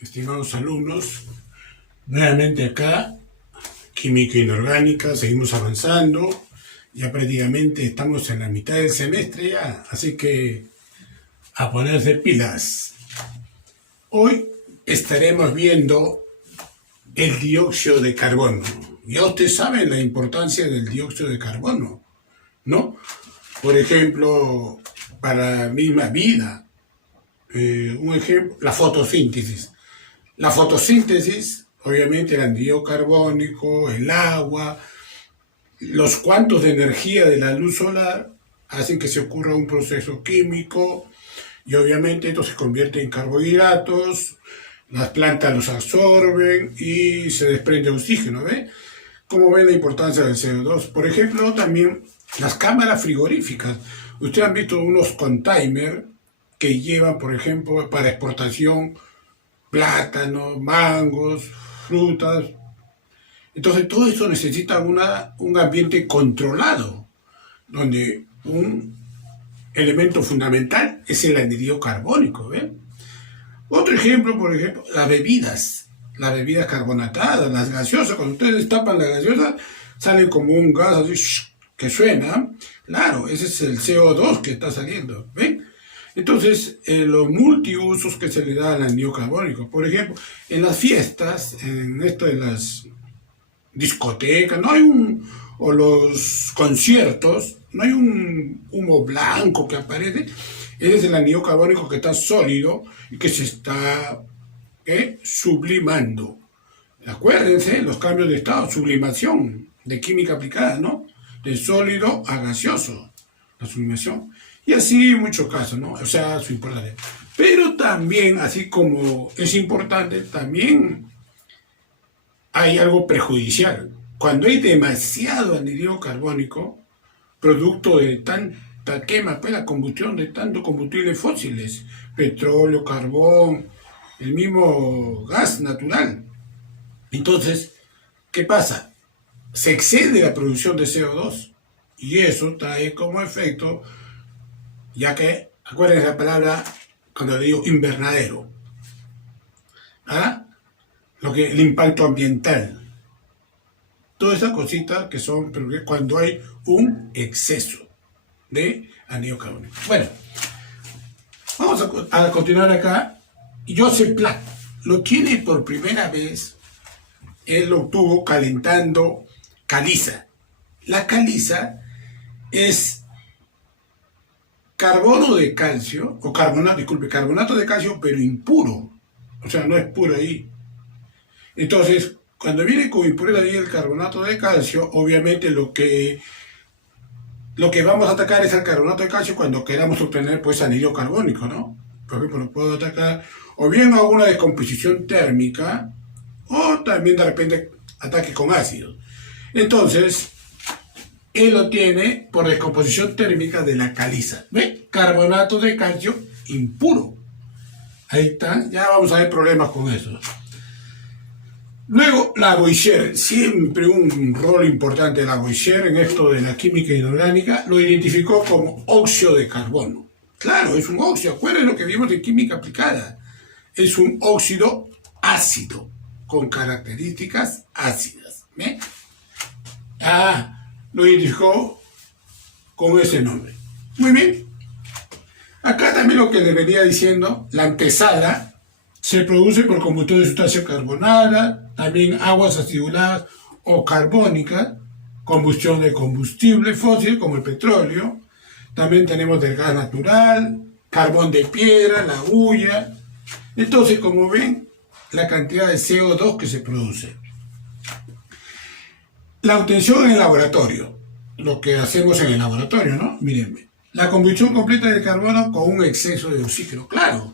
Estimados alumnos, nuevamente acá, química inorgánica, seguimos avanzando, ya prácticamente estamos en la mitad del semestre ya, así que a ponerse pilas. Hoy estaremos viendo el dióxido de carbono. Ya ustedes saben la importancia del dióxido de carbono, ¿no? Por ejemplo, para la misma vida, un ejemplo, la fotosíntesis. La fotosíntesis, obviamente el anhídrido carbónico, el agua, los cuantos de energía de la luz solar hacen que se ocurra un proceso químico y obviamente esto se convierte en carbohidratos, las plantas los absorben y se desprende oxígeno, ¿ve? ¿Cómo ven la importancia del CO2? Por ejemplo, también las cámaras frigoríficas. Ustedes han visto unos containers que llevan, por ejemplo, para exportación plátanos, mangos, frutas. Entonces todo eso necesita un ambiente controlado, donde un elemento fundamental es el anhídrido carbónico. ¿Ve? Otro ejemplo, por ejemplo, las bebidas carbonatadas, las gaseosas. Cuando ustedes destapan la gaseosa, sale como un gas así que suena. Claro, ese es el CO2 que está saliendo. ¿Ven? Entonces, los multiusos que se le da al anhídrido carbónico, por ejemplo, en las fiestas, en esto de las discotecas, o los conciertos, no hay un humo blanco que aparece, ese es el anhídrido carbónico que está sólido y que se está sublimando. Acuérdense, los cambios de estado, sublimación, de química aplicada, ¿no? De sólido a gaseoso, la sublimación. Y así en muchos casos, ¿no? O sea, su importancia. Pero también, así como es importante, también hay algo perjudicial. Cuando hay demasiado anhídrido carbónico, producto de tanta quema, pues la combustión de tantos combustibles fósiles, petróleo, carbón, el mismo gas natural. Entonces, ¿qué pasa? Se excede la producción de CO2 y eso trae como efecto, ya que, acuérdense la palabra cuando digo invernadero, ¿ah? El impacto ambiental, todas esas cositas que son cuando hay un exceso de anhídrido carbónico. Bueno, vamos a continuar acá. Joseph Planck lo tiene por primera vez, él lo obtuvo calentando caliza. La caliza es carbono de calcio, o carbonato de calcio, pero impuro. O sea, no es puro ahí. Entonces, cuando viene con impureza ahí el carbonato de calcio, obviamente lo que vamos a atacar es el carbonato de calcio cuando queramos obtener pues anhídrido carbónico, ¿no? Por ejemplo, lo puedo atacar o bien a una descomposición térmica o también de repente ataque con ácidos. Entonces, él lo tiene por descomposición térmica de la caliza. ¿Ve? Carbonato de calcio impuro. Ahí está. Ya vamos a ver problemas con eso. Luego, Lavoisier. Siempre un rol importante de Lavoisier en esto de la química inorgánica. Lo identificó como óxido de carbono. Claro, es un óxido. Acuérdense lo que vimos en química aplicada. Es un óxido ácido, con características ácidas. ¿Ve? Lo identificó con ese nombre. Muy bien. Acá también lo que le venía diciendo, la antesala se produce por combustión de sustancia carbonada, también aguas aciduladas o carbónicas, combustión de combustible fósil como el petróleo, también tenemos del gas natural, carbón de piedra, la hulla. Entonces, como ven, la cantidad de CO2 que se produce. La obtención en el laboratorio, lo que hacemos en el laboratorio, ¿no? Mírenme, la combustión completa de carbono con un exceso de oxígeno. Claro,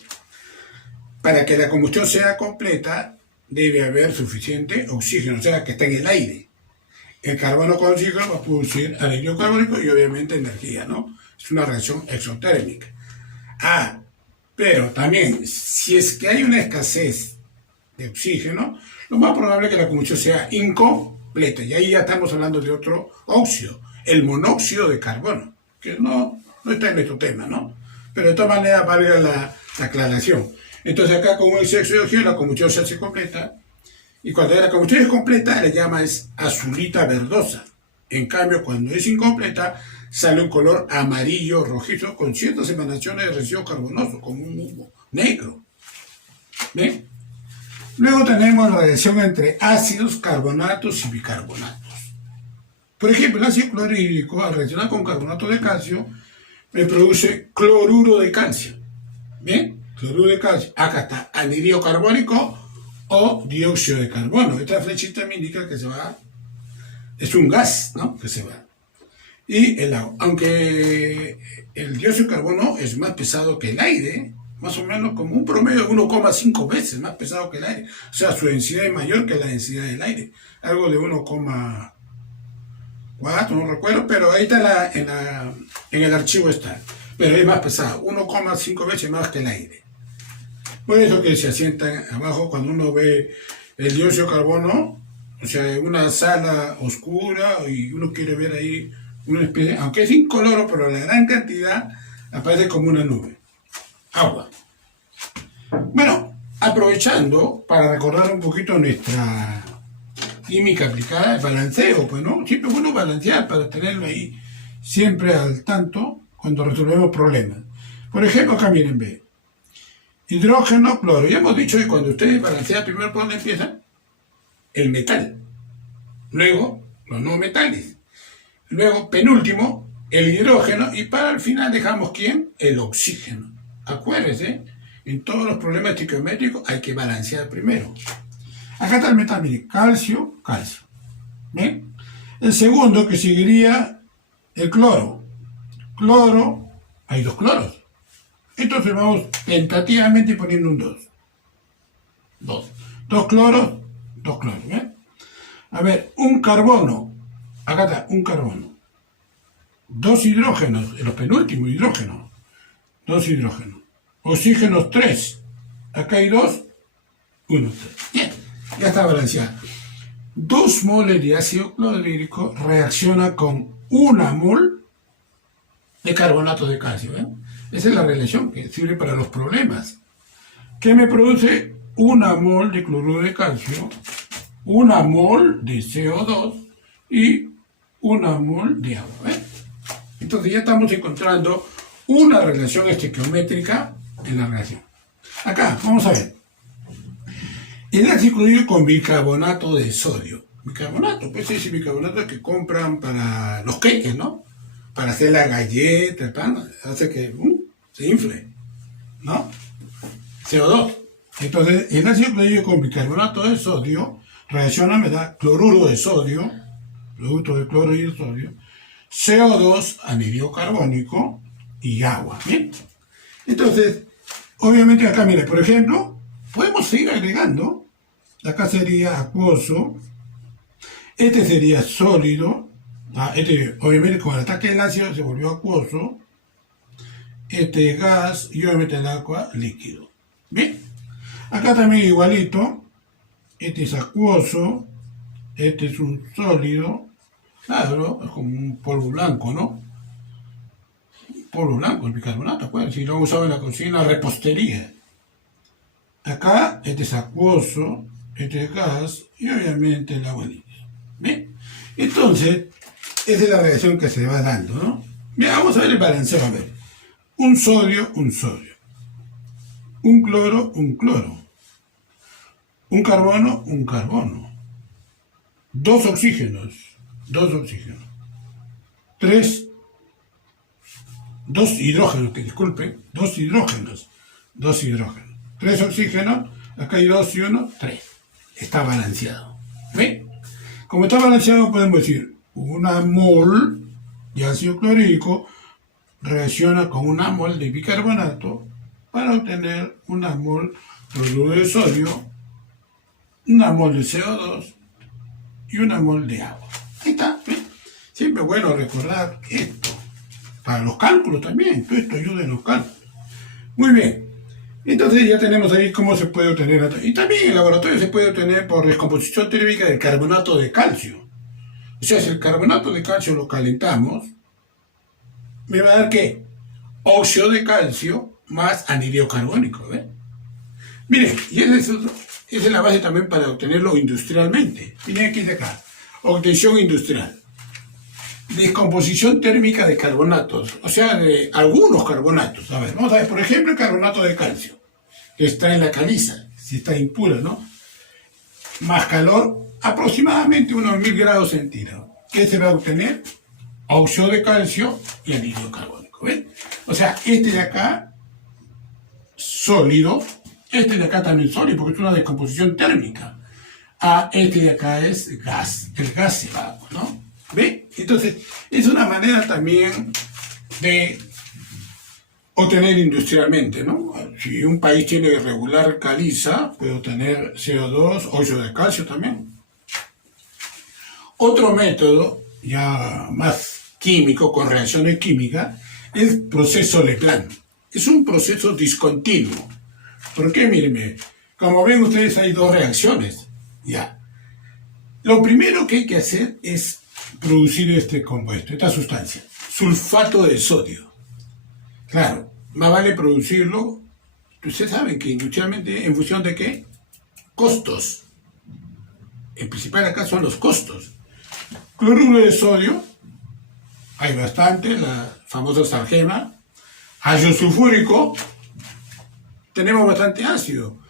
para que la combustión sea completa debe haber suficiente oxígeno, o sea, que está en el aire. El carbono con oxígeno va a producir anhídrido carbónico y obviamente energía, ¿no? Es una reacción exotérmica. Pero también, si es que hay una escasez de oxígeno, lo más probable es que la combustión sea incompleta. Y ahí ya estamos hablando de otro óxido, el monóxido de carbono, que no está en nuestro tema, ¿no? Pero de todas maneras valga La aclaración. Entonces acá con el sexo de oxígeno la combustión se hace completa. Y cuando la combustión es completa, la llama es azulita verdosa. En cambio, cuando es incompleta, sale un color amarillo rojizo con ciertas emanaciones de residuos carbonosos, como un humo negro. ¿Ven? Luego tenemos la reacción entre ácidos, carbonatos y bicarbonatos. Por ejemplo, el ácido clorhídrico, al reaccionar con carbonato de calcio, me produce cloruro de calcio. ¿Bien? Cloruro de calcio. Acá está anhídrido carbónico o dióxido de carbono. Esta flechita me indica que se va, es un gas, ¿no? Que se va. Y el agua. Aunque el dióxido de carbono es más pesado que el aire, más o menos como un promedio de 1,5 veces más pesado que el aire. O sea, su densidad es mayor que la densidad del aire. Algo de 1,4, no recuerdo, pero ahí está en el archivo está. Pero es más pesado, 1,5 veces más que el aire. Por eso que se asienta abajo cuando uno ve el dióxido de carbono, o sea, en una sala oscura y uno quiere ver ahí una especie, aunque es incoloro, pero la gran cantidad aparece como una nube. Agua. Bueno, aprovechando para recordar un poquito nuestra química aplicada, el balanceo, pues, ¿no? Siempre es bueno balancear para tenerlo ahí siempre al tanto cuando resolvemos problemas. Por ejemplo, acá miren, ve. Hidrógeno, cloro. Ya hemos dicho que cuando ustedes balancean, primero por dónde empiezan, el metal. Luego, los no metales. Luego, penúltimo, el hidrógeno. Y para el final dejamos, ¿quién? El oxígeno. Acuérdense, en todos los problemas estequiométricos hay que balancear primero. Acá está el metal, mire, calcio, calcio. ¿Ven? El segundo que seguiría el cloro. Cloro, hay dos cloros. Entonces vamos tentativamente poniendo un 2. Dos cloros, ¿ven? A ver, un carbono. Acá está, un carbono. Dos hidrógenos, los penúltimos hidrógenos. Dos hidrógenos. Oxígenos 3. Acá hay 2. 1, 3. Bien, ya está balanceado. 2 moles de ácido clorhídrico reacciona con 1 mol de carbonato de calcio. ¿Eh? Esa es la relación que sirve para los problemas. ¿Qué me produce? 1 mol de cloruro de calcio, 1 mol de CO2 y 1 mol de agua. ¿Eh? Entonces ya estamos encontrando una relación estequiométrica en la reacción. Acá, vamos a ver. El ácido clorhídrico con bicarbonato de sodio. Bicarbonato, pues ese bicarbonato que compran para los queques, ¿no? Para hacer la galleta, el pan, hace que se infle, ¿no? CO2. Entonces, el ácido clorhídrico con bicarbonato de sodio reacciona, me da cloruro de sodio, producto de cloro y de sodio, CO2, anhídrido carbónico y agua. ¿Bien? Entonces, obviamente acá, mire, por ejemplo, podemos seguir agregando. Acá sería acuoso, este sería sólido, este obviamente con el ataque del ácido se volvió acuoso, este gas y obviamente el agua líquido. Bien, acá también igualito, este es acuoso, este es un sólido, claro, es como un polvo blanco, ¿no? Polvo blanco, el bicarbonato, pues, si lo usaba en la cocina, repostería. Acá, este es acuoso, este es gas y obviamente el agua líquida. ¿Bien? Entonces, esa es la reacción que se va dando, ¿no? Bien, vamos a ver el balanceo, a ver. Un sodio, un sodio. Un cloro, un cloro. Un carbono, un carbono. Dos oxígenos. Dos hidrógenos, que disculpen, dos hidrógenos. Tres oxígenos, acá hay 2 y 1, 3. Está balanceado. ¿Ve? Como está balanceado podemos decir, 1 mol de ácido clorhídrico reacciona con 1 mol de bicarbonato para obtener 1 mol de cloruro de sodio, 1 mol de CO2 y 1 mol de agua. Ahí está. ¿Ve? Siempre es bueno recordar esto. Para los cálculos también. Todo esto ayuda en los cálculos. Muy bien. Entonces ya tenemos ahí cómo se puede obtener. Y también en el laboratorio se puede obtener por descomposición térmica del carbonato de calcio. O sea, si el carbonato de calcio lo calentamos, me va a dar ¿qué? Óxido de calcio más anhídrido carbónico. ¿Ven? Miren, y esa es la base también para obtenerlo industrialmente. Miren aquí de acá. Obtención industrial. Descomposición térmica de carbonatos, o sea, de algunos carbonatos. A ver, vamos a ver, por ejemplo, el carbonato de calcio, que está en la caliza, si está impura, ¿no? Más calor, aproximadamente unos 1000 grados centígrados. ¿Qué se va a obtener? Óxido de calcio y anhídrido carbónico, ¿ven? O sea, este de acá, sólido, este de acá también sólido, porque es una descomposición térmica. Este de acá es gas, el gas se va, ¿no? ¿Ve? Entonces, es una manera también de obtener industrialmente, ¿no? Si un país tiene regular caliza, puede obtener CO2, óxido de calcio también. Otro método, ya más químico, con reacciones químicas, es el proceso Leplandt. Es un proceso discontinuo. ¿Por qué? Mírenme, como ven ustedes hay dos reacciones. Ya. Lo primero que hay que hacer es producir este compuesto, esta sustancia, sulfato de sodio. Claro, más vale producirlo, ustedes saben que industrialmente, ¿en función de qué? Costos. El principal acá son los costos. Cloruro de sodio, hay bastante, la famosa sargema. Ácido sulfúrico, tenemos bastante ácido.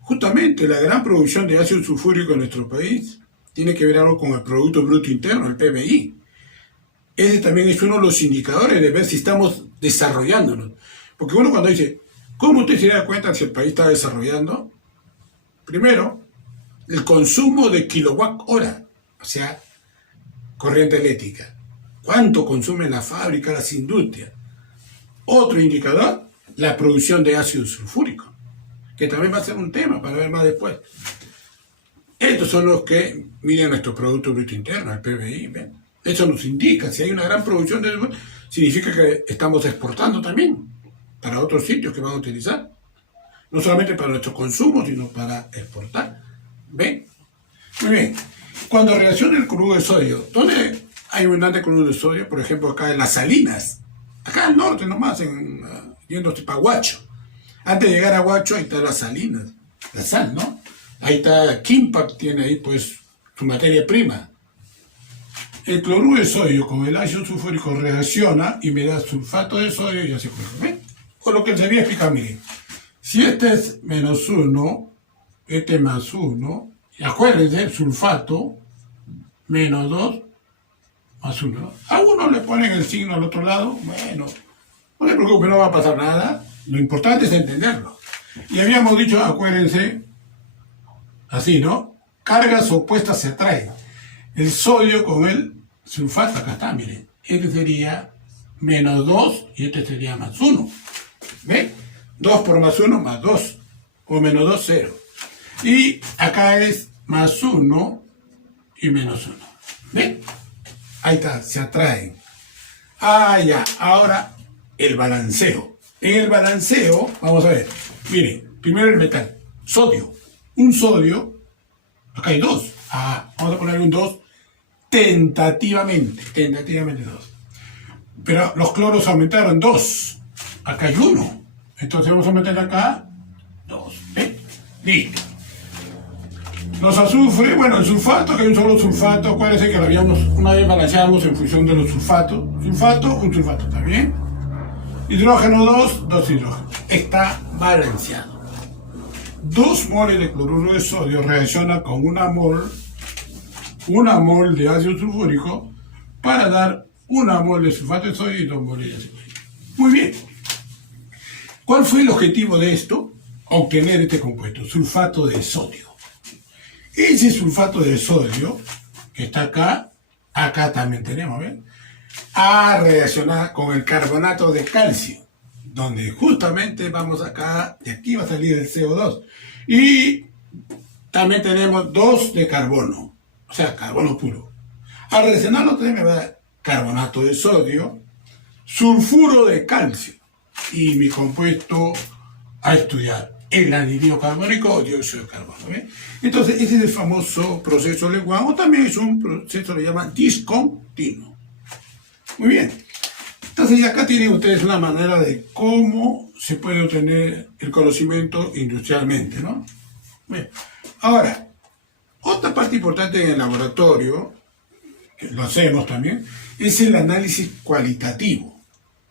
Justamente la gran producción de ácido sulfúrico en nuestro país tiene que ver algo con el Producto Bruto Interno, el PBI. Ese también es uno de los indicadores de ver si estamos desarrollándonos. Porque uno cuando dice, ¿cómo usted se da cuenta si el país está desarrollando? Primero, el consumo de kilowatt hora, o sea, corriente eléctrica. ¿Cuánto consumen las fábricas, las industrias? Otro indicador, la producción de ácido sulfúrico, que también va a ser un tema para ver más después. Estos son los que miden nuestro Producto Bruto Interno, el PBI. ¿Ven? Eso nos indica, si hay una gran producción de eso, significa que estamos exportando también para otros sitios que van a utilizar. No solamente para nuestro consumo, sino para exportar. ¿Ven? Muy bien. Cuando reacciona el cloruro de sodio, ¿dónde hay abundante cloruro de sodio? Por ejemplo, acá en las Salinas. Acá al norte nomás, yendo para Huacho. Antes de llegar a Huacho, ahí está las Salinas. La sal, ¿no? Ahí está Quimpa, tiene ahí pues su materia prima. El cloruro de sodio con el ácido sulfúrico reacciona y me da sulfato de sodio y así pues. ¿Ven? O lo que les había explicado, miren. Si este es menos 1, este más 1, y acuérdense, sulfato, menos 2, más 1. ¿No? A uno le ponen el signo al otro lado, bueno, no se preocupe, no va a pasar nada. Lo importante es entenderlo. Y habíamos dicho, acuérdense, así, ¿no? Cargas opuestas se atraen. El sodio con el sulfato, acá está, miren. Este sería menos 2 y este sería más 1. ¿Ven? 2 por más 1 más 2. O menos 2, 0. Y acá es más 1 y menos 1. ¿Ven? Ahí está, se atraen. Ya. Ahora, el balanceo. En el balanceo, vamos a ver. Miren, primero el metal. Sodio. Un sodio. Acá hay 2. Vamos a poner un 2. Tentativamente 2. Pero los cloros aumentaron 2. Acá hay 1. Entonces vamos a meter acá 2. Listo. Los azufres, bueno, el sulfato, que hay un solo sulfato, acuérdense que lo habíamos, una vez balanceamos en función de los sulfatos. Sulfato, un sulfato, ¿está bien? Hidrógeno 2, 2 hidrógenos. Está balanceado. 2 moles de cloruro de sodio reacciona con una mol de ácido sulfúrico para dar una mol de sulfato de sodio y 2 moles de ácido sulfúrico. Muy bien. ¿Cuál fue el objetivo de esto? Obtener este compuesto, sulfato de sodio. Ese sulfato de sodio, que está acá también tenemos, ¿ven? A reaccionar con el carbonato de calcio, donde justamente vamos acá, de aquí va a salir el CO2. Y también tenemos 2 de carbono, o sea, carbono puro. Al reaccionarlo también me va a dar carbonato de sodio, sulfuro de calcio, y mi compuesto a estudiar, el anhídrido carbónico o dióxido de carbono. ¿Ve? Entonces, ese es el famoso proceso Leplandt, o también es un proceso que se llama discontinuo. Muy bien. Entonces, acá tienen ustedes una manera de cómo se puede obtener el conocimiento industrialmente, ¿no? Bien. Ahora, otra parte importante en el laboratorio, que lo hacemos también, es el análisis cualitativo.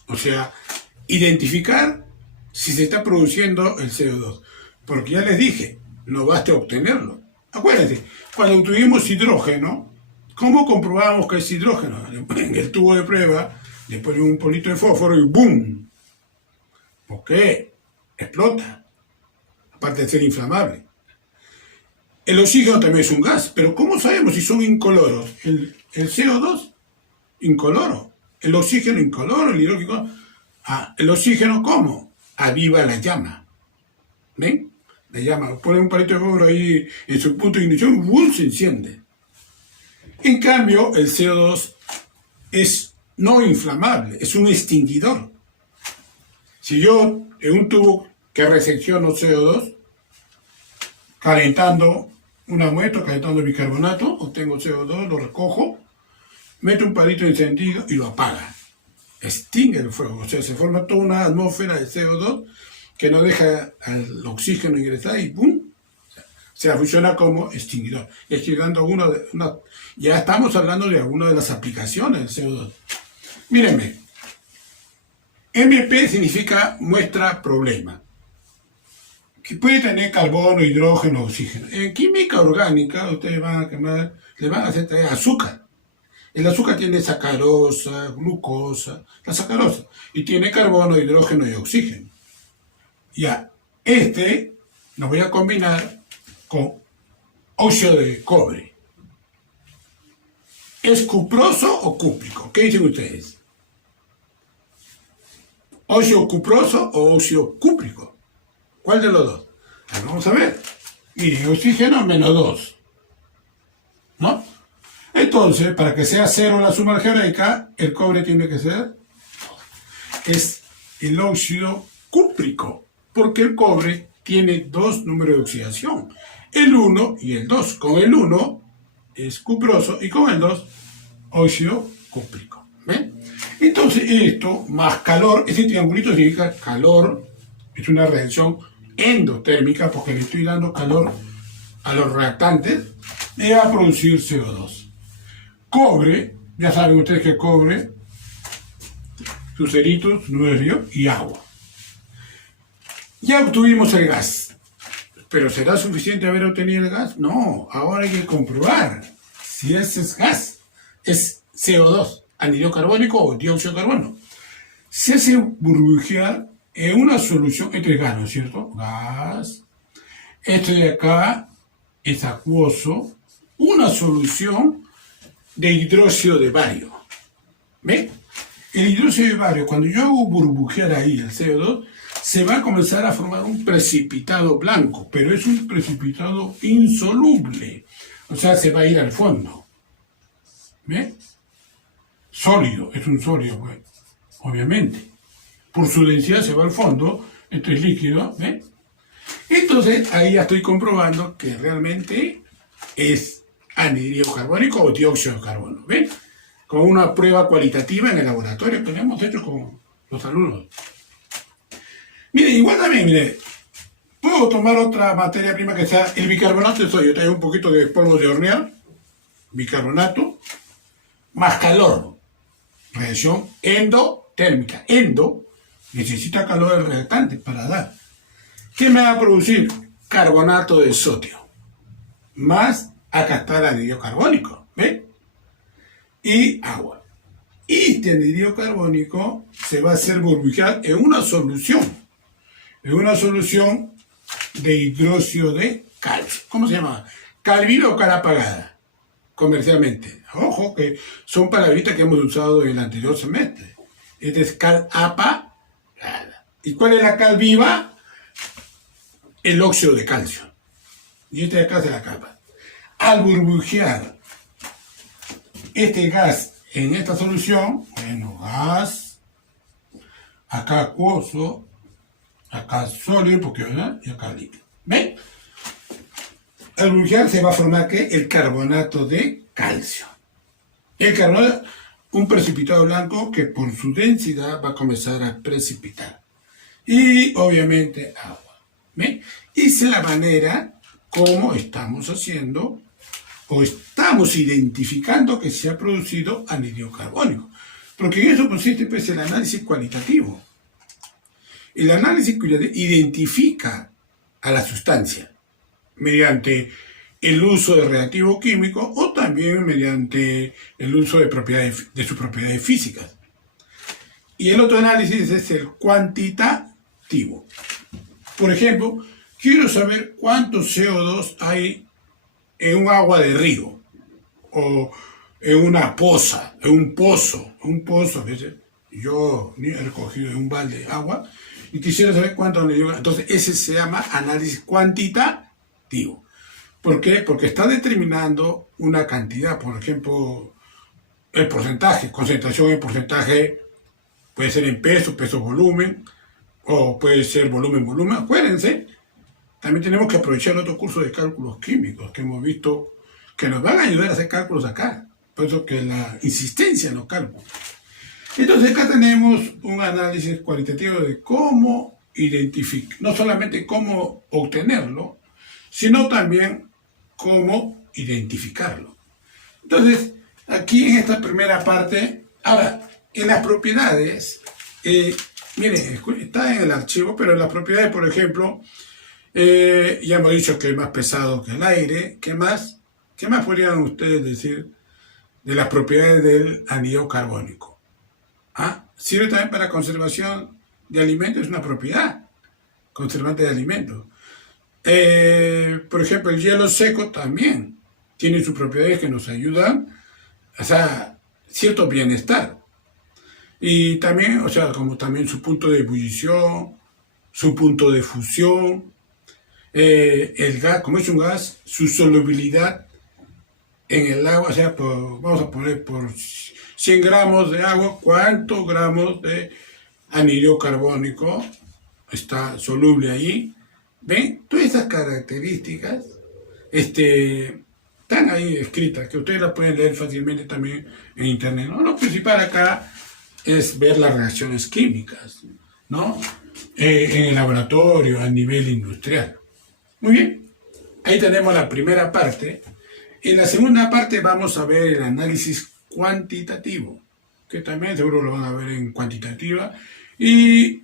O sea, identificar si se está produciendo el CO2. Porque ya les dije, no basta obtenerlo. Acuérdense, cuando obtuvimos hidrógeno, ¿cómo comprobamos que es hidrógeno? En el tubo de prueba le ponen un polito de fósforo y ¡boom! ¿Por qué? Explota. Aparte de ser inflamable. El oxígeno también es un gas, pero ¿cómo sabemos si son incoloros? El CO2, incoloro. El oxígeno, incoloro. El hidrógeno. El oxígeno, ¿cómo? Aviva la llama. ¿Ven? La llama. Ponen un palito de fósforo ahí en su punto de ignición, ¡bum! Se enciende. En cambio, el CO2 es no inflamable, es un extinguidor. Si yo en un tubo que resecciono CO2, calentando una muestra, calentando bicarbonato, obtengo CO2, lo recojo, meto un palito encendido y lo apaga. Extingue el fuego, o sea, se forma toda una atmósfera de CO2 que no deja al oxígeno ingresar y ¡pum! O sea, funciona como extinguidor. Estoy dando ya estamos hablando de alguna de las aplicaciones del CO2. Mírenme, MP significa muestra problema, que puede tener carbono, hidrógeno, oxígeno. En química orgánica, ustedes van a quemar, le van a hacer azúcar. El azúcar tiene sacarosa, glucosa, la sacarosa, y tiene carbono, hidrógeno y oxígeno. Ya, lo voy a combinar con óxido de cobre. ¿Es cuproso o cúprico? ¿Qué dicen ustedes? ¿Óxido cuproso o óxido cúprico? ¿Cuál de los dos? Vamos a ver. Miren, oxígeno -2. ¿No? Entonces, para que sea 0 la suma algebraica, el cobre tiene que ser, es el óxido cúprico, porque el cobre tiene dos números de oxidación, el 1 y el 2. Con el 1 es cuproso y con el 2 óxido cúprico. ¿Ven? Entonces esto más calor, ese triangulito significa calor, es una reacción endotérmica porque le estoy dando calor a los reactantes, me va a producir CO2. Cobre, ya saben ustedes que cobre, sus ceritos, nuerio y agua. Ya obtuvimos el gas, pero ¿será suficiente haber obtenido el gas? No, ahora hay que comprobar si ese es gas, es CO2, anhídrido carbónico o dióxido de carbono. Se hace burbujear en una solución, este es gas, ¿no es cierto? Gas. Este de acá es acuoso, una solución de hidróxido de bario. ¿Ven? El hidróxido de bario, cuando yo hago burbujear ahí el CO2, se va a comenzar a formar un precipitado blanco, pero es un precipitado insoluble. O sea, se va a ir al fondo. ¿Ven? Sólido, es un sólido, pues, obviamente. Por su densidad se va al fondo, esto es líquido, ¿ven? Entonces, ahí ya estoy comprobando que realmente es anhídrido carbónico o dióxido de carbono, ¿ven? Con una prueba cualitativa en el laboratorio que hemos hecho con los alumnos. Mire, igual también, mire, puedo tomar otra materia prima que sea el bicarbonato de sodio. Yo traigo un poquito de polvo de hornear, bicarbonato, más calor, reacción endotérmica. Endo necesita calor del reactante para dar. ¿Qué me va a producir? Carbonato de sodio, más acá está el anhídrido carbónico, ¿ven? Y agua. Y este anhídrido carbónico se va a hacer burbujear en una solución de hidróxido de calcio. ¿Cómo se llama? Calvino o cara apagada, comercialmente. Ojo, que son palabritas que hemos usado en el anterior semestre. Este es cal apagada. ¿Y cuál es la cal viva? El óxido de calcio. Y este de acá se la capa. Al burbujear este gas en esta solución, bueno, gas, acá acuoso, acá sólido, porque ¿verdad? Y acá líquido. ¿Ven? Al burbujear se va a formar ¿qué? El carbonato de calcio. El carbonato, un precipitado blanco que por su densidad va a comenzar a precipitar. y obviamente agua. ¿Ven? Esa es la manera como estamos haciendo o estamos identificando que se ha producido anhídrido carbónico. Porque en eso consiste pues, el análisis cualitativo. El análisis identifica a la sustancia mediante el uso de reactivo químico o también mediante el uso de sus propiedades físicas. Y el otro análisis es el cuantitativo. Por ejemplo, quiero saber cuánto CO2 hay en un agua de río o en una poza, en un pozo, yo he recogido en un balde de agua y quisiera saber cuánto le lleva. Entonces ese se llama análisis cuantitativo. ¿Por qué? Porque está determinando una cantidad, por ejemplo, el porcentaje, concentración en porcentaje, puede ser en peso, volumen, o puede ser volumen. Acuérdense, también tenemos que aprovechar otro curso de cálculos químicos que hemos visto que nos van a ayudar a hacer cálculos acá. Por eso que la insistencia en los cálculos. Entonces acá tenemos un análisis cualitativo de cómo identificar, no solamente cómo obtenerlo, sino también cómo identificarlo. Entonces, aquí en esta primera parte, ahora, en las propiedades, miren, está en el archivo, pero en las propiedades, por ejemplo, ya hemos dicho que es más pesado que el aire. ¿Qué más? ¿Qué más podrían ustedes decir de las propiedades del anhídrido carbónico? Sirve también para conservación de alimentos, es una propiedad conservante de alimentos. Por ejemplo, el hielo seco también tiene sus propiedades que nos ayudan a cierto bienestar. Y también, como también su punto de ebullición, su punto de fusión, el gas, como es un gas, su solubilidad en el agua, vamos a poner por 100 gramos de agua, ¿cuántos gramos de anhídrido carbónico está soluble ahí? ¿Ven? Todas esas características están ahí escritas, que ustedes las pueden leer fácilmente también en internet, ¿no? Lo principal acá es ver las reacciones químicas, ¿no? En el laboratorio, a nivel industrial. Muy bien, ahí tenemos la primera parte. En la segunda parte vamos a ver el análisis cuantitativo, que también seguro lo van a ver en cuantitativa, y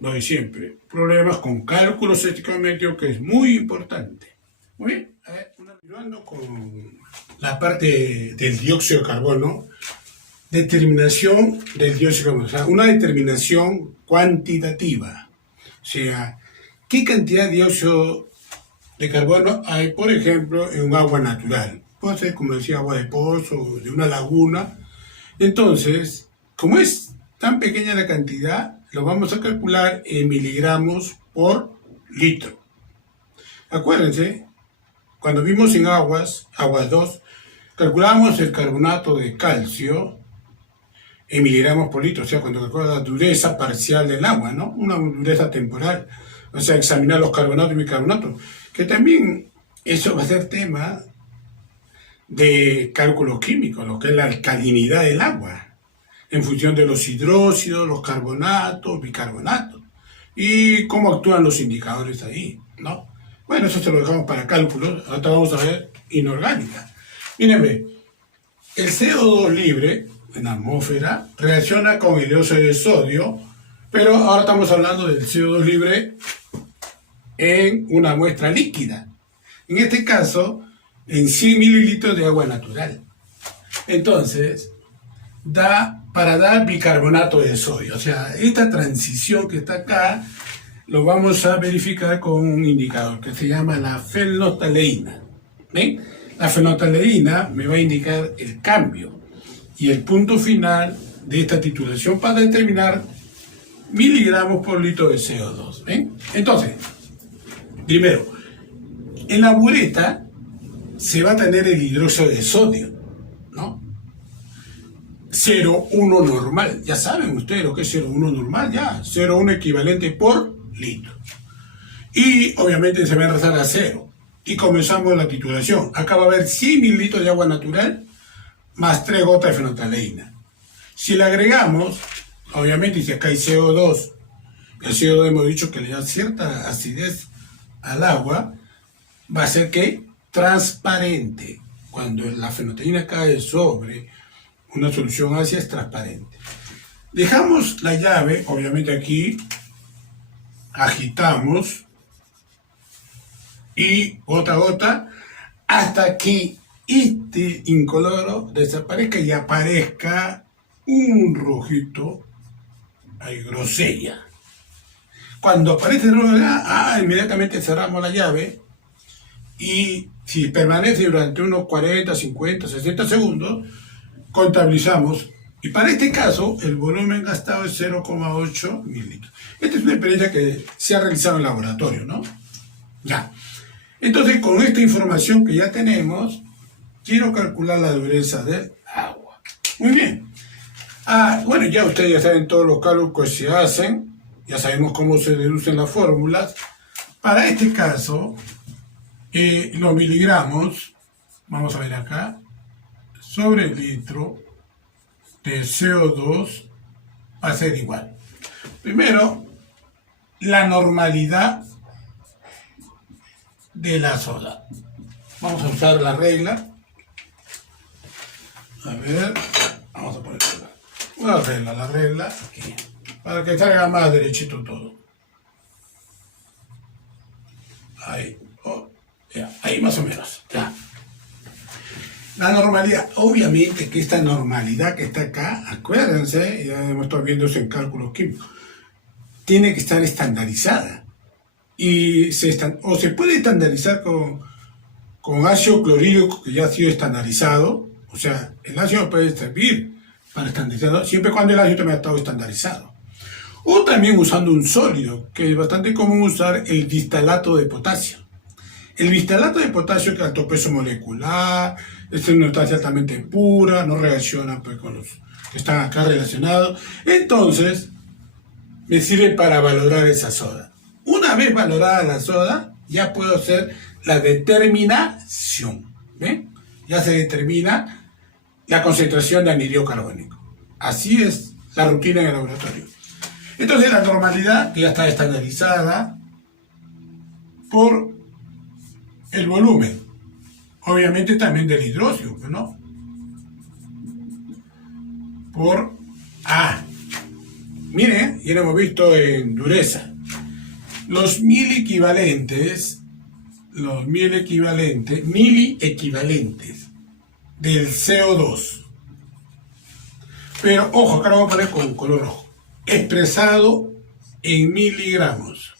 lo de siempre, problemas con cálculos estoquísticos, que es muy importante. Muy bien, continuando con la parte del dióxido de carbono, determinación del dióxido de carbono, una determinación cuantitativa, ¿qué cantidad de dióxido de carbono hay, por ejemplo, en un agua natural? Puede ser, como decía, agua de pozo, de una laguna. Entonces, como es tan pequeña la cantidad, lo vamos a calcular en miligramos por litro. Acuérdense, cuando vimos en aguas 2, calculamos el carbonato de calcio en miligramos por litro, cuando calculamos la dureza parcial del agua, ¿no? Una dureza temporal, examinar los carbonatos y bicarbonatos, que también eso va a ser tema de cálculo químico, lo que es la alcalinidad del agua, en función de los hidróxidos, los carbonatos, bicarbonatos, y cómo actúan los indicadores ahí, ¿no? Bueno, eso se lo dejamos para cálculos. Ahora vamos a ver inorgánica. Miren, el CO2 libre en la atmósfera reacciona con el dióxido de sodio, pero ahora estamos hablando del CO2 libre en una muestra líquida. En este caso, en 100 mililitros de agua natural. Entonces, para dar bicarbonato de sodio. Esta transición que está acá, lo vamos a verificar con un indicador que se llama la fenolftaleína. ¿Ven? La fenolftaleína me va a indicar el cambio y el punto final de esta titulación para determinar miligramos por litro de CO2. ¿Ven? Entonces, primero, en la bureta se va a tener el hidróxido de sodio, ¿no? 0,1 normal. Ya saben ustedes lo que es 0,1 normal, ya. 0,1 equivalente por litro. Y obviamente se va a enlazar a 0. Y comenzamos la titulación. Acá va a haber 100 mililitros de agua natural más 3 gotas de fenolftaleína. Si le agregamos, obviamente, si acá hay CO2 El CO2 hemos dicho que le da cierta acidez al agua, va a ser que transparente. Cuando la fenotanina cae sobre una solución ácida es transparente. Dejamos la llave, obviamente aquí, agitamos y gota a gota hasta que este incoloro desaparezca y aparezca un rojito, hay grosella. Cuando aparece roja, inmediatamente cerramos la llave y si permanece durante unos 40, 50, 60 segundos, contabilizamos. Y para este caso, el volumen gastado es 0,8 mililitros. Esta es una experiencia que se ha realizado en laboratorio, ¿no? Ya. Entonces, con esta información que ya tenemos, quiero calcular la dureza del agua. Muy bien. Bueno, ya ustedes ya saben todos los cálculos que se hacen. Ya sabemos cómo se deducen las fórmulas. Para este caso, los miligramos, vamos a ver acá, sobre el litro de CO2 va a ser igual. Primero, la normalidad de la soda. Vamos a usar la regla. A ver, vamos a poner la regla aquí, para que salga más derechito todo. Ahí, ahí más o menos, ya. La normalidad, obviamente que esta normalidad que está acá, acuérdense, ya hemos estado viendo eso en cálculos químicos, tiene que estar estandarizada. Y se puede estandarizar con ácido clorhídrico que ya ha sido estandarizado. O sea, el ácido puede servir para estandarizarlo, siempre y cuando el ácido también ha estado estandarizado. O también usando un sólido, que es bastante común usar el bistalato de potasio. El bistalato de potasio, que es alto peso molecular, es una sustancia altamente pura, no reacciona pues, con los que están acá relacionados. Entonces, me sirve para valorar esa soda. Una vez valorada la soda, ya puedo hacer la determinación. ¿Ven? Ya se determina la concentración de anhídrido carbónico. Así es la rutina en el laboratorio. Entonces, la normalidad, que ya está estandarizada por el volumen, obviamente también del hidróxido, ¿no? Por A. Miren, ya lo hemos visto en dureza. Los mil equivalentes del CO2. Pero, ojo, acá lo vamos a poner con color rojo. Expresado en miligramos.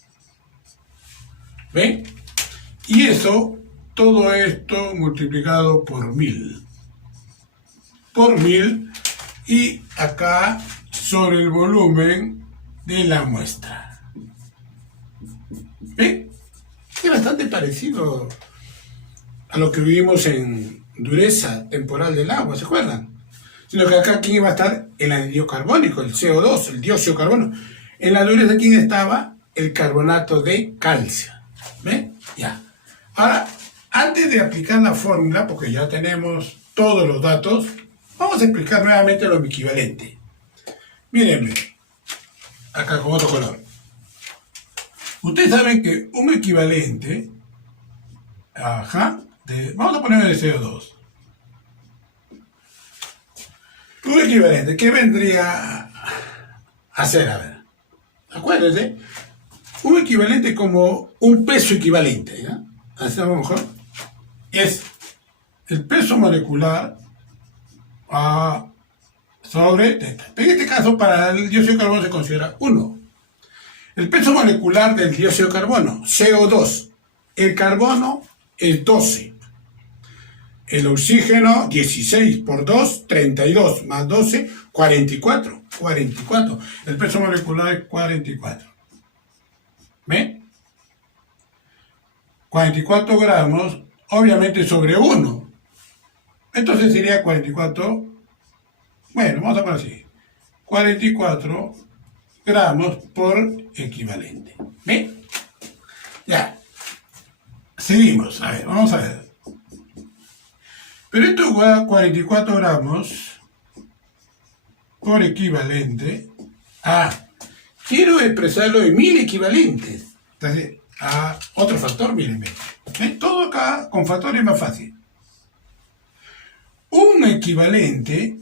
¿Ven? Y eso, todo esto multiplicado por 1000. Por 1000 y acá sobre el volumen de la muestra. ¿Ven? Es bastante parecido a lo que vivimos en dureza temporal del agua, ¿se acuerdan? Sino que acá, ¿quién iba a estar? El anhídrido carbónico, el CO2, el dióxido de carbono. En la dureza, ¿quién estaba? El carbonato de calcio. ¿Ven? Ya. Ahora, antes de aplicar la fórmula, porque ya tenemos todos los datos, vamos a explicar nuevamente lo equivalente. Mírenme, acá con otro color. Ustedes saben que un equivalente, vamos a ponerlo de CO2. Un equivalente, ¿qué vendría a ser? A ver, acuérdense, un equivalente como un peso equivalente, ¿ya? Así a lo mejor, es el peso molecular sobre teta. En este caso, para el dióxido de carbono se considera 1. El peso molecular del dióxido de carbono, CO2. El carbono es 12. El oxígeno, 16 por 2, 32, más 12, 44. 44. El peso molecular es 44. ¿Ven? 44 gramos, obviamente sobre 1. Entonces sería 44, bueno, vamos a poner así, 44 gramos por equivalente. ¿Ven? Ya. Seguimos, a ver, vamos a ver. Pero esto igual a 44 gramos por equivalente a quiero expresarlo en 1000 equivalentes. Entonces, otro factor, miren, ven. Todo acá con factores más fácil. Un equivalente,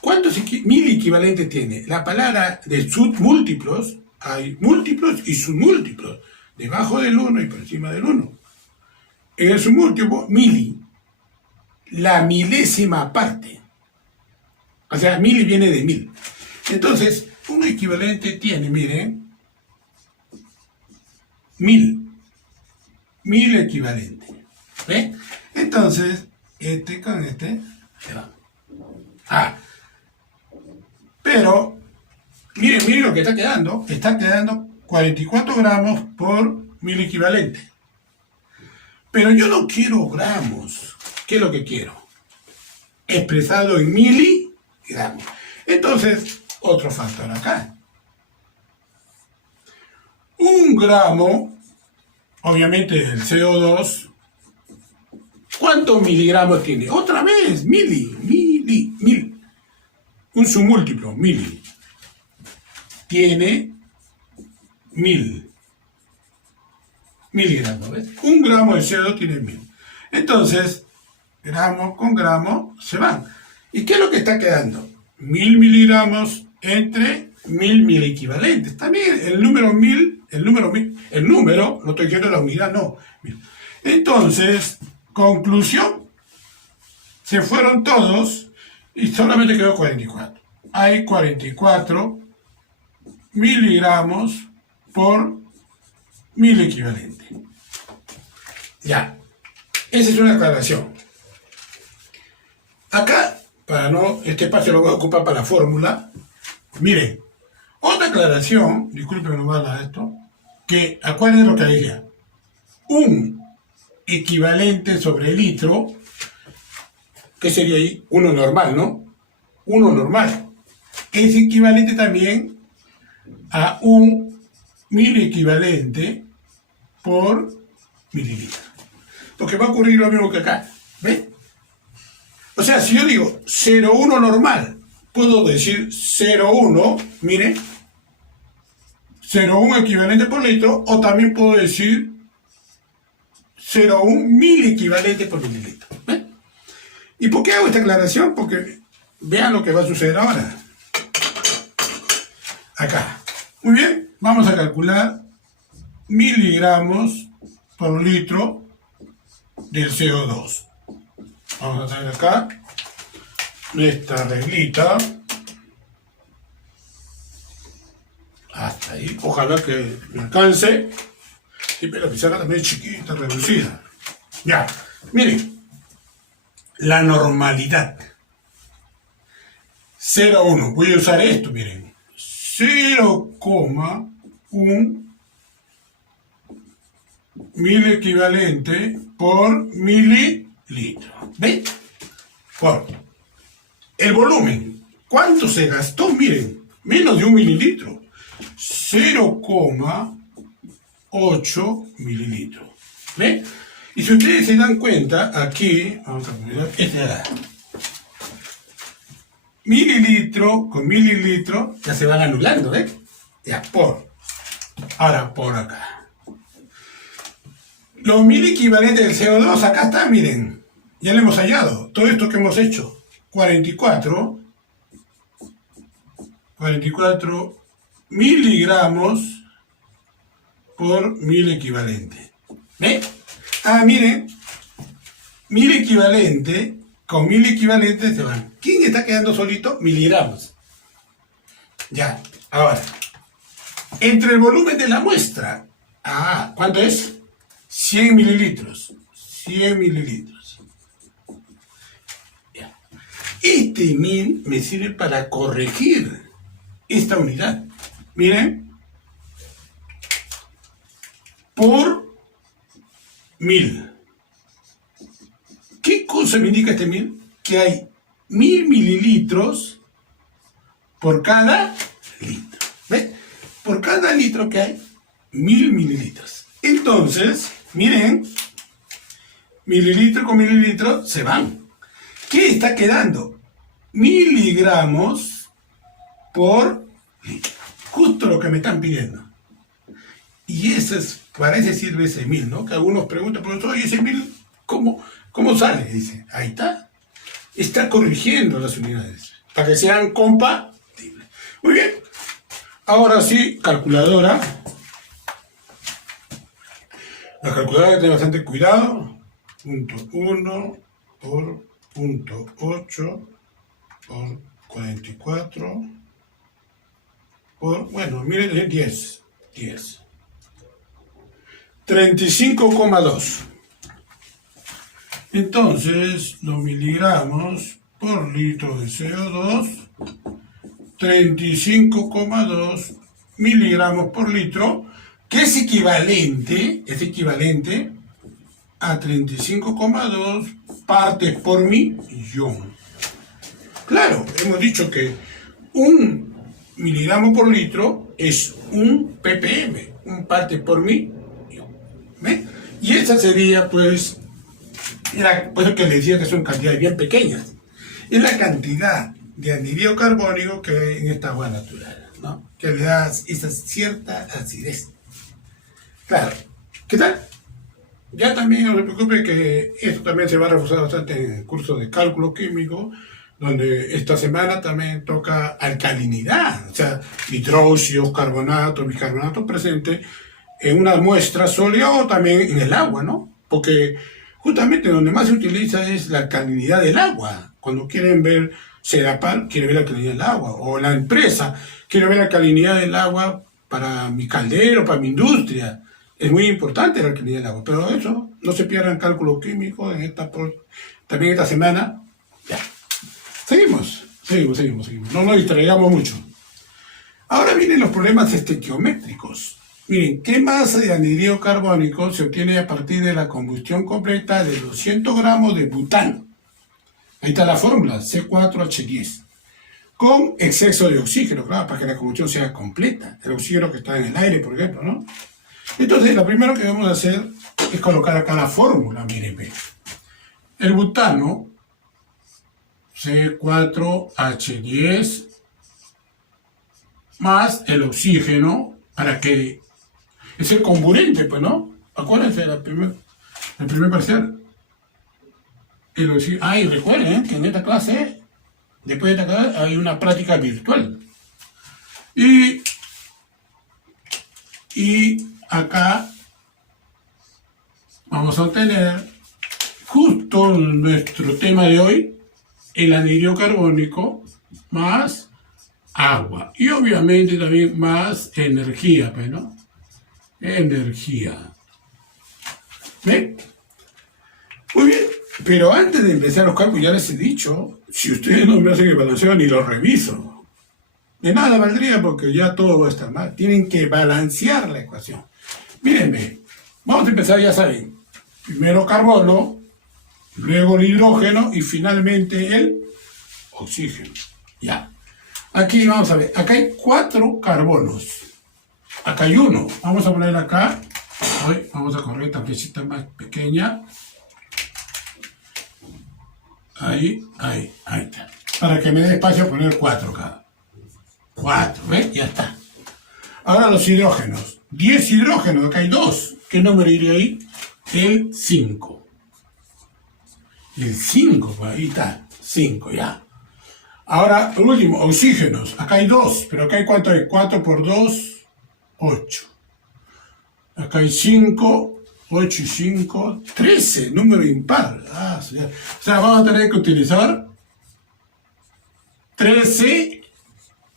¿cuántos 1000 equivalentes tiene? La palabra de submúltiplos, hay múltiplos y submúltiplos, debajo del 1 y por encima del 1. En el submúltiplo, mili, la milésima parte. O sea, mili viene de 1000. Entonces, un equivalente tiene, miren, 1000 equivalentes. ¿Ve? Entonces, este con este se va. Pero, miren lo que está quedando. Está quedando 44 gramos por 1000 equivalentes. Pero yo no quiero gramos. ¿Qué es lo que quiero? Expresado en miligramos. Entonces, otro factor acá. Un gramo, obviamente el CO2, ¿cuántos miligramos tiene? Otra vez, mil. Un submúltiplo, mili. Tiene 1000 miligramos, ¿ves? Un gramo de CO2 tiene 1000. Entonces, gramo con gramo se van. ¿Y qué es lo que está quedando? 1000 miligramos entre 1000 equivalentes. También el número 1000, no estoy diciendo la unidad, no. Entonces, conclusión, se fueron todos y solamente quedó 44. Hay 44 miligramos por 1000 equivalentes. Ya, esa es una aclaración. Acá, este espacio lo voy a ocupar para la fórmula. Miren, otra aclaración, disculpen nomás a esto, que acuérdense lo que decía. Un equivalente sobre litro, ¿qué sería ahí? Uno normal, ¿no? Uno normal. Es equivalente también a un 1000 equivalente por mililitro. Porque va a ocurrir lo mismo que acá. ¿Ves? O sea, si yo digo 0,1 normal, puedo decir 0,1, mire, 0,1 equivalente por litro, o también puedo decir 0,1 1000 equivalente por mililitro. ¿Ves? ¿Y por qué hago esta aclaración? Porque vean lo que va a suceder ahora. Acá. Muy bien, vamos a calcular miligramos por litro del CO2. Vamos a hacer acá esta reglita. Hasta ahí. Ojalá que me alcance. Sí, pero la pizarra también es chiquita, reducida. Ya, miren. La normalidad. 0,1. Voy a usar esto, miren. 0,1 1000 equivalente por mililitro. ¿Ven? Por el volumen. ¿Cuánto se gastó? Miren, menos de 1 mililitro. 0,8 mililitros. ¿Ven? Y si ustedes se dan cuenta, aquí, vamos a poner mililitro con mililitro, ya se van anulando, ¿ves? Ya, ahora, por acá. Los 1000 equivalentes del CO2, acá está, miren. Ya lo hemos hallado. Todo esto que hemos hecho. 44 miligramos por 1000 equivalentes. ¿Ves? Miren. 1000 equivalentes con 1000 equivalentes se van. ¿Quién está quedando solito? Miligramos. Ya. Ahora. Entre el volumen de la muestra. ¿Cuánto es? 100 mililitros. 100 mililitros. Ya. Este 1000 me sirve para corregir esta unidad. Miren. Por 1000. ¿Qué cosa me indica este 1000? Que hay 1000 mililitros por cada litro. ¿Ves? Por cada litro que hay, 1000 mililitros. Entonces, miren, mililitro con mililitro se van. ¿Qué está quedando? Miligramos por litro. justo lo que me están pidiendo. Y eso es, para ese sirve ese 1000, ¿no? Que algunos preguntan, profesor, ¿y ese 1000 cómo sale? Dice, ahí está. Está corrigiendo las unidades para que sean compatibles. Muy bien. Ahora sí, calculadora. La calculadora hay que tener bastante cuidado. Punto 1 por punto 8 por 44 por, bueno, miren, 10. 35,2. Entonces, los miligramos por litro de CO2, 35,2 miligramos por litro, que es equivalente a 35,2 partes por millón. Claro, hemos dicho que un miligramo por litro es un ppm, un parte por millón. ¿Ve? Y esa sería, pues, por eso que les decía que son cantidades bien pequeñas. Es la cantidad de anhídrido carbónico que hay en esta agua natural, ¿no? Que le da esa cierta acidez. Claro. ¿Qué tal? Ya también no se preocupe que esto también se va a reforzar bastante en el curso de cálculo químico, donde esta semana también toca alcalinidad, o sea, hidróxidos, carbonatos, bicarbonatos presentes en una muestra sólida o también en el agua, ¿no? Porque justamente donde más se utiliza es la alcalinidad del agua. Cuando quieren ver Sedapal, quiere ver la alcalinidad del agua, o la empresa quiere ver la alcalinidad del agua para mi caldero, para mi industria. Es muy importante la alcalinidad del agua, pero eso no se pierda en cálculo químico también esta semana. Ya. Seguimos. No nos distraigamos mucho. Ahora vienen los problemas estequiométricos. Miren, ¿qué masa de anhídrido carbónico se obtiene a partir de la combustión completa de 200 gramos de butano? Ahí está la fórmula, C4H10. Con exceso de oxígeno, claro, para que la combustión sea completa. El oxígeno que está en el aire, por ejemplo, ¿no? Entonces, lo primero que vamos a hacer es colocar acá la fórmula, miren, ve. El butano, C4H10, más el oxígeno, para que es el comburente, pues, ¿no? Acuérdense, el primer parcial. Y recuerden que en esta clase, después de esta clase, hay una práctica virtual. Y acá vamos a obtener justo nuestro tema de hoy, el anhídrido carbónico más agua. Y obviamente también más energía, pues, ¿no? Energía. ¿Ven? Muy bien. Pero antes de empezar los cálculos, ya les he dicho, si ustedes no me hacen el balanceo ni lo reviso, de nada valdría porque ya todo va a estar mal. Tienen que balancear la ecuación. Mírenme, vamos a empezar, ya saben, primero carbono, luego el hidrógeno y finalmente el oxígeno. Ya. Aquí vamos a ver, acá hay 4 carbonos. Acá hay 1. Vamos a poner acá, vamos a correr esta flechita más pequeña. Ahí está. Para que me dé espacio a poner 4 acá. 4, ¿ves? Ya está. Ahora los hidrógenos. 10 hidrógenos, acá hay 2. ¿Qué número iría ahí? El 5. El 5, pues ahí está. 5, ya. Ahora, el último, oxígenos. Acá hay 2, pero acá hay ¿cuánto hay? 4 por 2, 8. Acá hay 5, 8 y 5, 13, número impar. O sea, vamos a tener que utilizar 13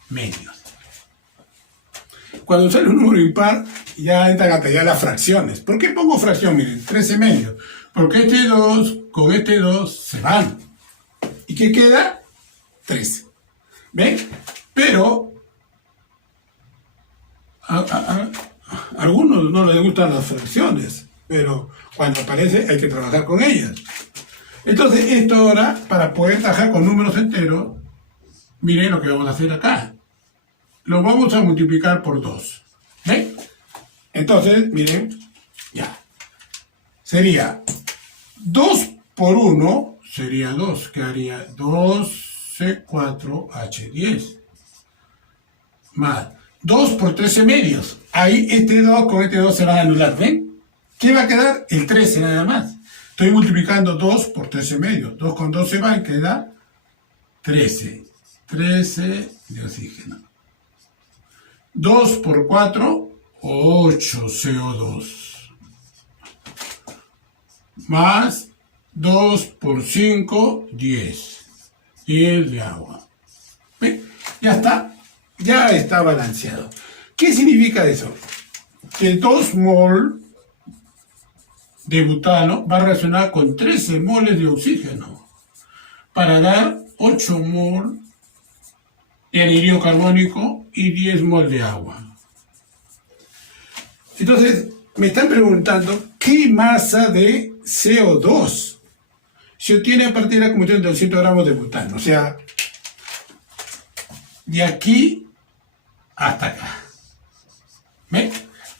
medios. Cuando sale un número impar, ya entran a tallar las fracciones. ¿Por qué pongo fracción? Miren, 13 medios. Porque este 2 con este 2 se van. ¿Y qué queda? 13. ¿Ven? Pero a algunos no les gustan las fracciones, pero cuando aparece hay que trabajar con ellas. Entonces, esto ahora, para poder trabajar con números enteros, miren lo que vamos a hacer acá. Lo vamos a multiplicar por 2. ¿Ven? Entonces, miren, ya. Sería 2 por 1, sería 2, que haría 2C4H10. Más 2 por 13 medios. Ahí este 2 con este 2 se van a anular, ¿ven? ¿Qué va a quedar? El 13 nada más. Estoy multiplicando 2 por 13 medios. 2 con 2 se va y queda 13. 13 de oxígeno. 2 por 4, 8 CO2. Más 2 por 5, 10. 10 de agua. ¿Ven? Ya está. Ya está balanceado. ¿Qué significa eso? Que 2 mol de butano va a reaccionar con 13 moles de oxígeno para dar 8 mol de anhídrido carbónico y 10 mol de agua. Entonces, me están preguntando qué masa de CO2 se obtiene a partir de la combustión de 200 gramos de butano. O sea, de aquí hasta acá. ¿Ven?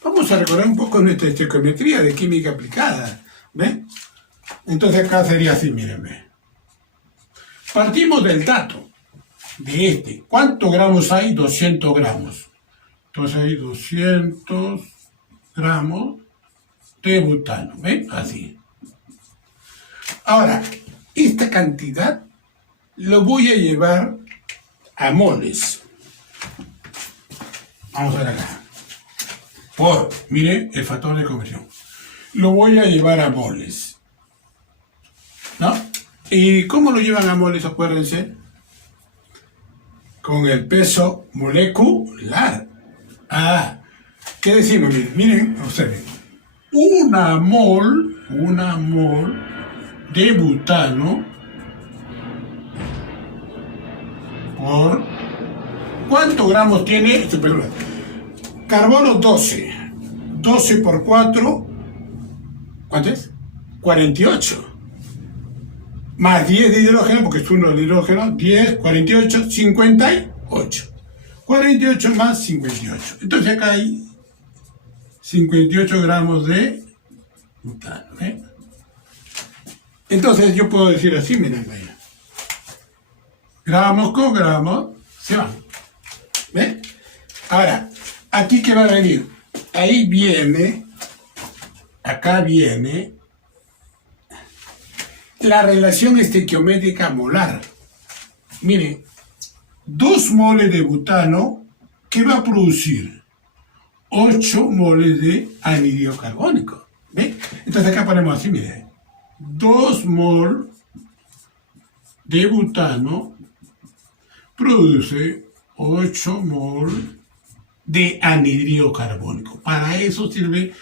Vamos a recordar un poco nuestra estequiometría de química aplicada. ¿Ven? Entonces acá sería así, mírenme. Partimos del dato de este. ¿Cuántos gramos hay? 200 gramos. Entonces hay 200 gramos de butano. ¿Ven? Así. Ahora, esta cantidad lo voy a llevar a moles. Vamos a ver acá. Mire el factor de conversión. Lo voy a llevar a moles. ¿No? ¿Y cómo lo llevan a moles? Acuérdense. Con el peso molecular. ¿Qué decimos? Miren, observen. Una mol de butano por ¿cuántos gramos tiene? Carbono 12. 12 por 4, ¿cuánto es? 48. Más 10 de hidrógeno, porque es uno de hidrógeno, 10, 48, 58. 48 más 58. Entonces acá hay 58 gramos de butano. ¿Eh? Entonces yo puedo decir así, miren, vaya. Gramos con gramos se van. ¿Ven? Ahora, ¿aquí qué va a venir? Ahí viene, acá viene la relación estequiométrica molar. Miren, 2 moles de butano, ¿qué va a producir? 8 moles de anhídrido carbónico. ¿Ven? Entonces acá ponemos así, miren. 2 mol de butano produce 8 mol de anhídrido carbónico. Para eso sirve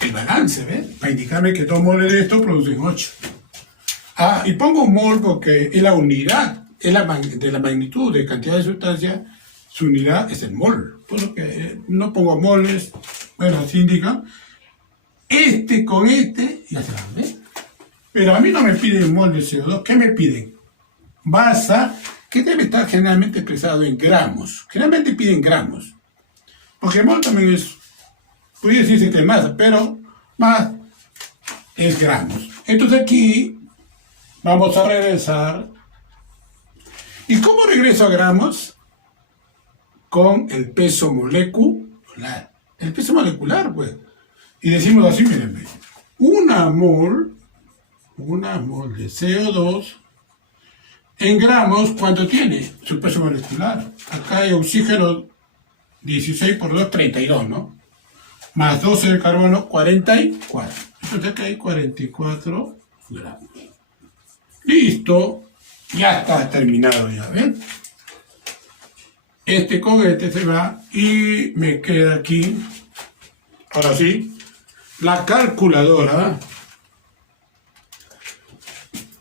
el balance, ¿ven? Para indicarme que 2 moles de esto producen 8. Y pongo mol porque es la unidad, es de la magnitud de cantidad de sustancia, su unidad es el mol. Por lo que no pongo moles, bueno, así indica. Este con este, ya se van, ¿ven? Pero a mí no me piden mol de CO2, ¿qué me piden? Masa, que debe estar generalmente expresado en gramos. Generalmente piden gramos. Porque mol también es, podría decirse que es masa, pero más es gramos. Entonces aquí vamos a regresar. ¿Y cómo regreso a gramos? Con el peso molecular. El peso molecular, pues. Y decimos así, miren, una mol de CO2 en gramos, ¿cuánto tiene? Su peso molecular. Acá hay oxígeno 16 por 2, 32, ¿no? Más 12 de carbono, 44. Entonces acá hay 44 gramos. Listo. Ya está terminado ya, ¿ven? Este con este se va y me queda aquí, ahora sí, la calculadora.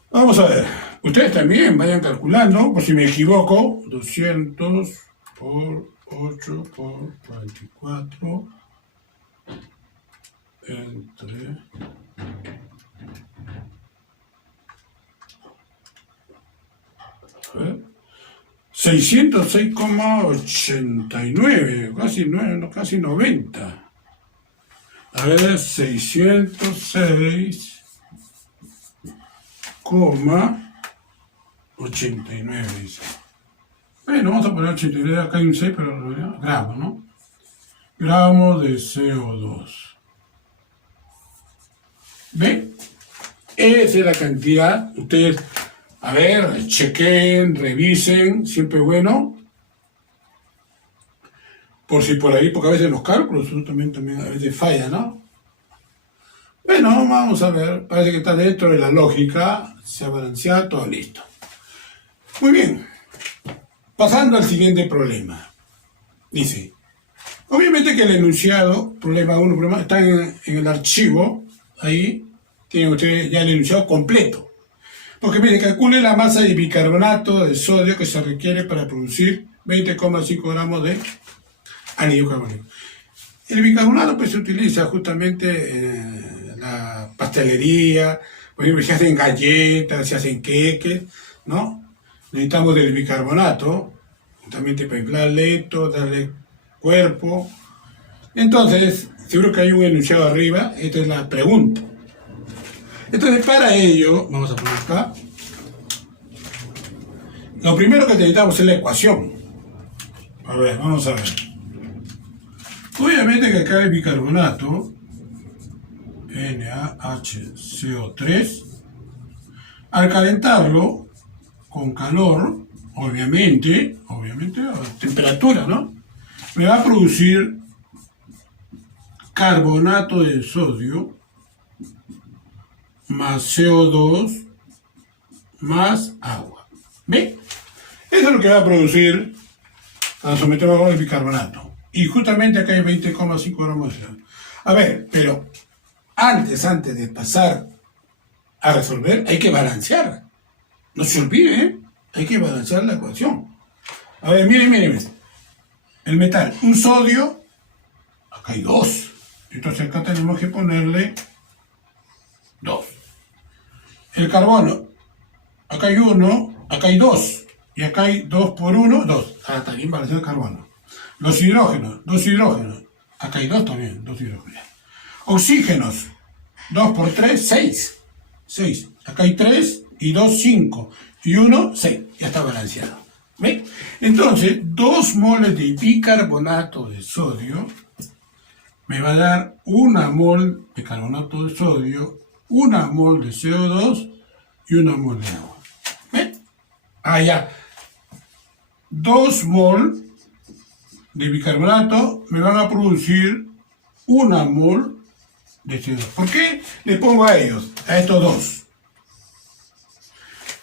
Vamos a ver, ustedes también vayan calculando, por si me equivoco, 200 por 8 por 44 entre 606,89, casi 90. A ver, 606,89 dice. Bueno, vamos a poner 89, acá hay un 6, pero gramos, ¿no? Gramos de CO2. ¿Ven? Esa es la cantidad. Ustedes, a ver, chequen, revisen, siempre es bueno. Por si por ahí, porque a veces los cálculos también a veces fallan, ¿no? Bueno, vamos a ver, parece que está dentro de la lógica, se ha balanceado, todo listo. Muy bien, pasando al siguiente problema. Dice, obviamente que el enunciado, problema 1, problema, está en el archivo, ahí tienen ustedes ya el enunciado completo. Porque mire, calcule la masa de bicarbonato de sodio que se requiere para producir 20,5 gramos de anhídrido carbónico. El bicarbonato pues se utiliza justamente en la pastelería, por ejemplo, se hacen galletas, se hacen queques, ¿no? Necesitamos del bicarbonato, justamente para inflar lecho, darle cuerpo. Entonces, seguro que hay un enunciado arriba, esta es la pregunta. Entonces, para ello, vamos a poner acá, lo primero que necesitamos es la ecuación. A ver, vamos a ver. Obviamente que acá el bicarbonato, NaHCO3, al calentarlo con calor, obviamente a temperatura, ¿no? Me va a producir carbonato de sodio más CO2 más agua. ¿Ve? Eso es lo que va a producir al someterlo al bicarbonato. Y justamente acá hay 20,5 gramos de CO2. A ver, pero antes de pasar a resolver, hay que balancear. No se olvide, ¿eh? Hay que balancear la ecuación. A ver, miren. El metal, un sodio, acá hay 2. Entonces acá tenemos que ponerle 2. El carbono, acá hay 1, acá hay 2. Y acá hay 2 por 1, 2. Ah, también balanceado el carbono. Los hidrógenos, 2 hidrógenos. Acá hay 2 también, 2 hidrógenos. Oxígenos, 2 por 3, 6. 6. Acá hay 3 y 2, 5. Y 1, 6. Ya está balanceado. ¿Ve? Entonces, 2 moles de bicarbonato de sodio me va a dar 1 mol de carbonato de sodio, 1 mol de CO2 y 1 mol de agua. ¿Ve? Ah, ya. 2 mol de bicarbonato me van a producir 1 mol de CO2. ¿Por qué le pongo a ellos, a estos 2?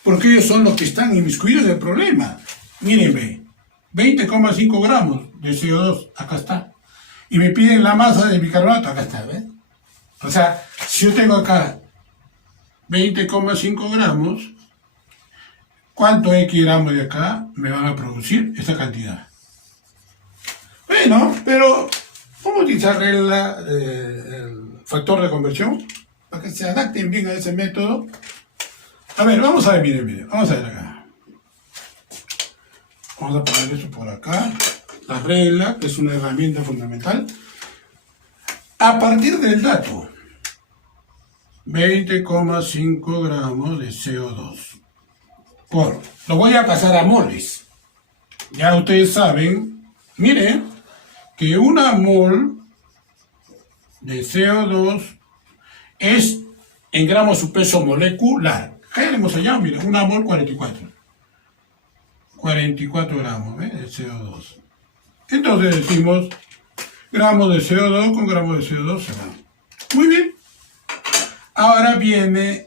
Porque ellos son los que están inmiscuidos en el problema. Mírenme, 20,5 gramos de CO2, acá está. Y me piden la masa de bicarbonato, acá está, ¿ves? O sea, si yo tengo acá 20,5 gramos, ¿cuántos X gramos de acá me van a producir esta cantidad? Bueno, pero vamos a utilizar el factor de conversión para que se adapten bien a ese método. A ver, vamos a ver, miren, vamos a ver acá. Vamos a poner esto por acá. La regla, que es una herramienta fundamental. A partir del dato, 20,5 gramos de CO2 lo voy a pasar a moles. Ya ustedes saben, miren, que 1 mol de CO2 es en gramos su peso molecular. Acá le hemos hallado, miren, 1 mol 44. 44 gramos, ¿ves? De CO2. Entonces decimos gramos de CO2 con gramos de CO2 se van. Muy bien. Ahora viene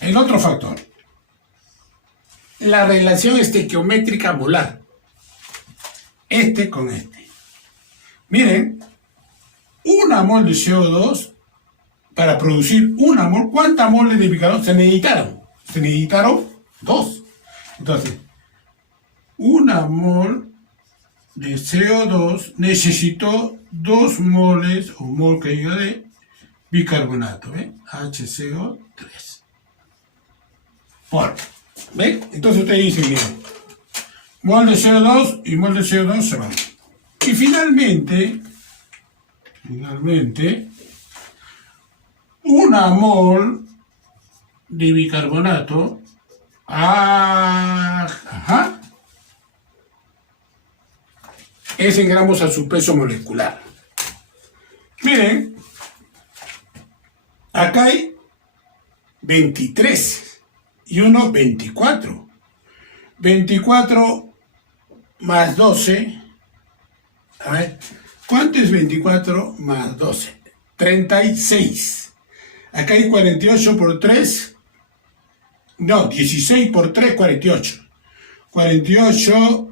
el otro factor. La relación estequiométrica molar. Este con este. Miren, 1 mol de CO2 para producir 1 mol. ¿Cuántas moles de bicarbonato se necesitaron? Se necesitaron 2. Entonces, 1 mol de CO2 necesitó 2 moles o mol que diga de bicarbonato, ¿ven? HCO3. ¿Ven? Entonces ustedes dicen, miren, mol de CO2 y mol de CO2 se van. Y finalmente, 1 mol de bicarbonato, es en gramos a su peso molecular. Miren, acá hay 23 y uno 24. 24 más 12. A ver, ¿cuánto es 24 más 12? 36. Acá hay 48 por 3. No, 16 por 3, 48. 48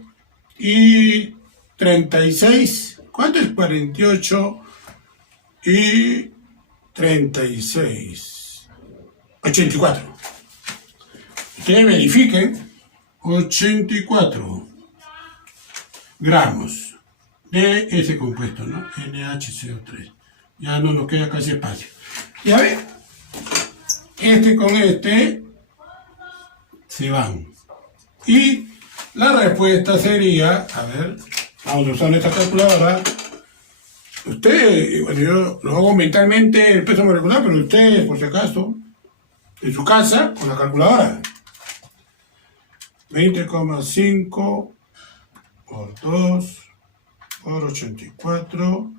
y 36. ¿Cuánto es 48 y 36? 84. Ustedes verifiquen. 84 gramos de ese compuesto, ¿no? NaCO3. Ya no nos queda casi espacio. Y a ver, este con este se van. Y la respuesta sería, a ver, vamos a usar esta calculadora. Usted, bueno, yo lo hago mentalmente el peso molecular, pero usted, por si acaso, en su casa, con la calculadora. 20,5 por 2 por 84,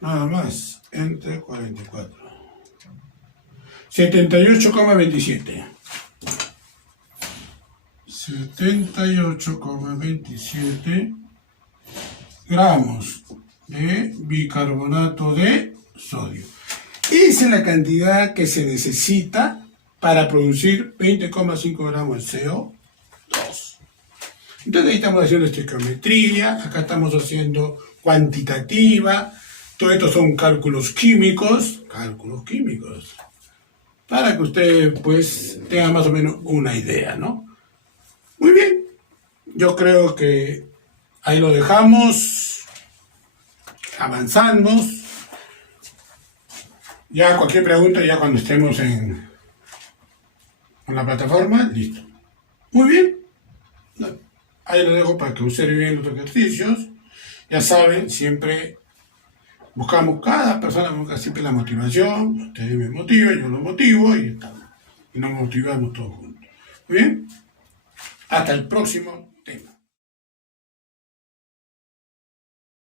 nada más, entre 44. 78,27. 78,27 gramos de bicarbonato de sodio. Esa es la cantidad que se necesita para producir 20,5 gramos de CO2. Entonces ahí estamos haciendo estequiometría, acá estamos haciendo cuantitativa, todo esto son cálculos químicos, para que usted pues tenga más o menos una idea, ¿no? Muy bien, yo creo que ahí lo dejamos, avanzamos. Ya cualquier pregunta, ya cuando estemos en la plataforma, listo. Muy bien. Ahí lo dejo para que observen bien los ejercicios. Ya saben, siempre buscamos, cada persona busca siempre la motivación. Ustedes me motivan, yo los motivo y estamos. Y nos motivamos todos juntos. Muy bien. Hasta el próximo tema.